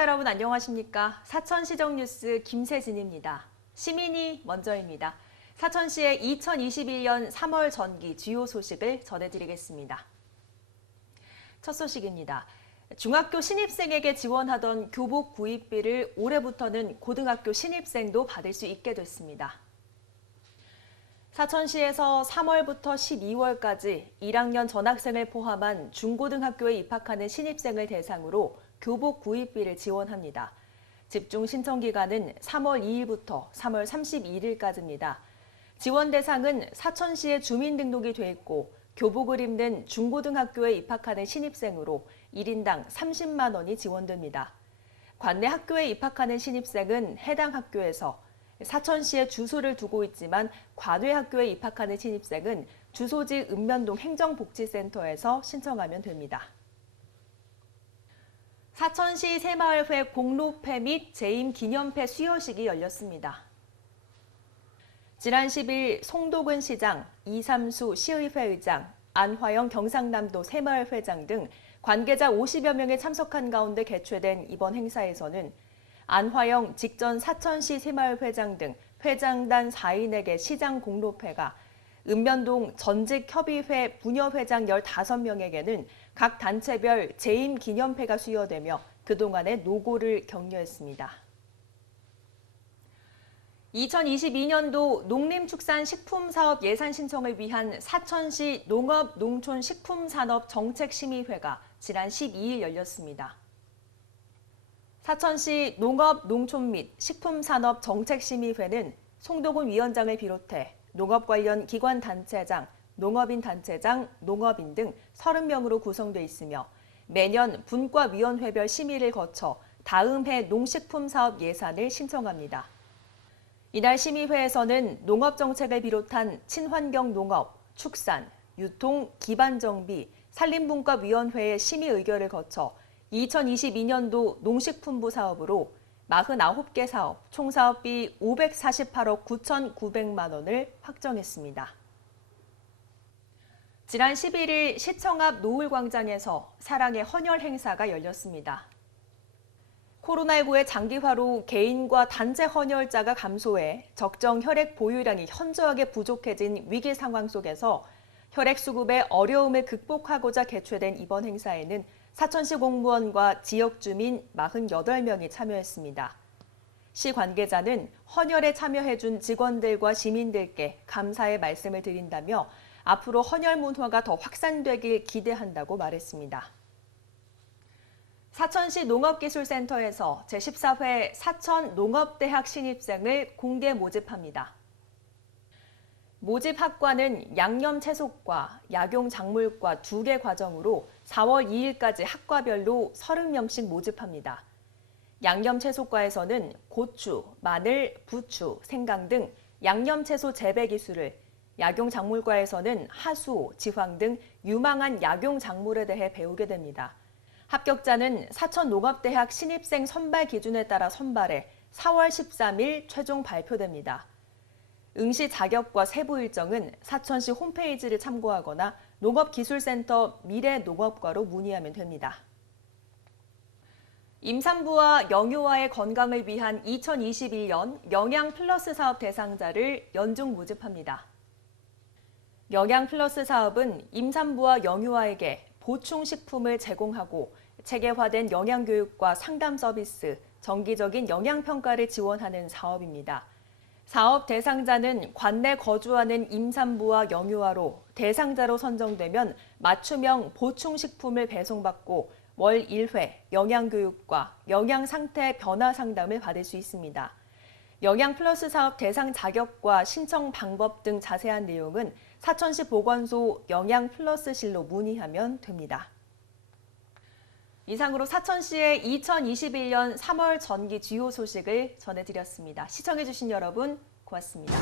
여러분 안녕하십니까? 사천 시정 뉴스 김세진입니다. 시민이 먼저입니다. 사천시의 2021년 3월 전기 주요 소식을 전해드리겠습니다. 첫 소식입니다. 중학교 신입생에게 지원하던 교복 구입비를 올해부터는 고등학교 신입생도 받을 수 있게 됐습니다. 사천시에서 3월부터 12월까지 1학년 전학생을 포함한 중고등학교에 입학하는 신입생을 대상으로 교복 구입비를 지원합니다. 집중 신청 기간은 3월 2일부터 3월 31일까지입니다. 지원 대상은 사천시에 주민등록이 돼 있고 교복을 입는 중고등학교에 입학하는 신입생으로 1인당 30만 원이 지원됩니다. 관내 학교에 입학하는 신입생은 해당 학교에서 사천시에 주소를 두고 있지만 관외 학교에 입학하는 신입생은 주소지 읍면동 행정복지센터에서 신청하면 됩니다. 사천시 새마을회 공로패 및 재임 기념패 수여식이 열렸습니다. 지난 10일 송도근 시장, 이삼수 시의회 의장, 안화영 경상남도 새마을 회장 등 관계자 50여 명이 참석한 가운데 개최된 이번 행사에서는 안화영 직전 사천시 새마을 회장 등 회장단 4인에게 시장 공로패가 읍면동 전직 협의회 부녀회장 15명에게는 각 단체별 재임 기념패가 수여되며 그동안의 노고를 격려했습니다. 2022년도 농림축산식품사업 예산 신청을 위한 사천시 농업농촌식품산업정책심의회가 지난 12일 열렸습니다. 사천시 농업, 농촌 및 식품산업정책심의회는 송도군 위원장을 비롯해 농업 관련 기관 단체장, 농업인 단체장, 농업인 등 30명으로 구성돼 있으며 매년 분과위원회별 심의를 거쳐 다음 해 농식품 사업 예산을 신청합니다. 이날 심의회에서는 농업 정책을 비롯한 친환경 농업, 축산, 유통, 기반 정비, 산림분과위원회의 심의 의결을 거쳐 2022년도 농식품부 사업으로 49개 사업, 총 사업비 548억 9,900만 원을 확정했습니다. 지난 11일 시청 앞 노을광장에서 사랑의 헌혈 행사가 열렸습니다. 코로나19의 장기화로 개인과 단체 헌혈자가 감소해 적정 혈액 보유량이 현저하게 부족해진 위기 상황 속에서 혈액 수급의 어려움을 극복하고자 개최된 이번 행사에는 사천시 공무원과 지역 주민 48명이 참여했습니다. 시 관계자는 헌혈에 참여해준 직원들과 시민들께 감사의 말씀을 드린다며 앞으로 헌혈 문화가 더 확산되길 기대한다고 말했습니다. 사천시 농업기술센터에서 제14회 사천 농업대학 신입생을 공개 모집합니다. 모집 학과는 양념 채소과, 약용 작물과 두 개 과정으로 4월 2일까지 학과별로 30명씩 모집합니다. 양념 채소과에서는 고추, 마늘, 부추, 생강 등 양념 채소 재배 기술을, 약용 작물과에서는 하수, 지황 등 유망한 약용 작물에 대해 배우게 됩니다. 합격자는 사천농업대학 신입생 선발 기준에 따라 선발해 4월 13일 최종 발표됩니다. 응시 자격과 세부 일정은 사천시 홈페이지를 참고하거나 농업기술센터 미래농업과로 문의하면 됩니다. 임산부와 영유아의 건강을 위한 2021년 영양 플러스 사업 대상자를 연중 모집합니다. 영양 플러스 사업은 임산부와 영유아에게 보충 식품을 제공하고 체계화된 영양 교육과 상담 서비스, 정기적인 영양 평가를 지원하는 사업입니다. 사업 대상자는 관내 거주하는 임산부와 영유아로 대상자로 선정되면 맞춤형 보충식품을 배송받고 월 1회 영양교육과 영양상태 변화 상담을 받을 수 있습니다. 영양 플러스 사업 대상 자격과 신청 방법 등 자세한 내용은 사천시 보건소 영양 플러스실로 문의하면 됩니다. 이상으로 사천시의 2021년 3월 전기 주요 소식을 전해드렸습니다. 시청해주신 여러분 고맙습니다.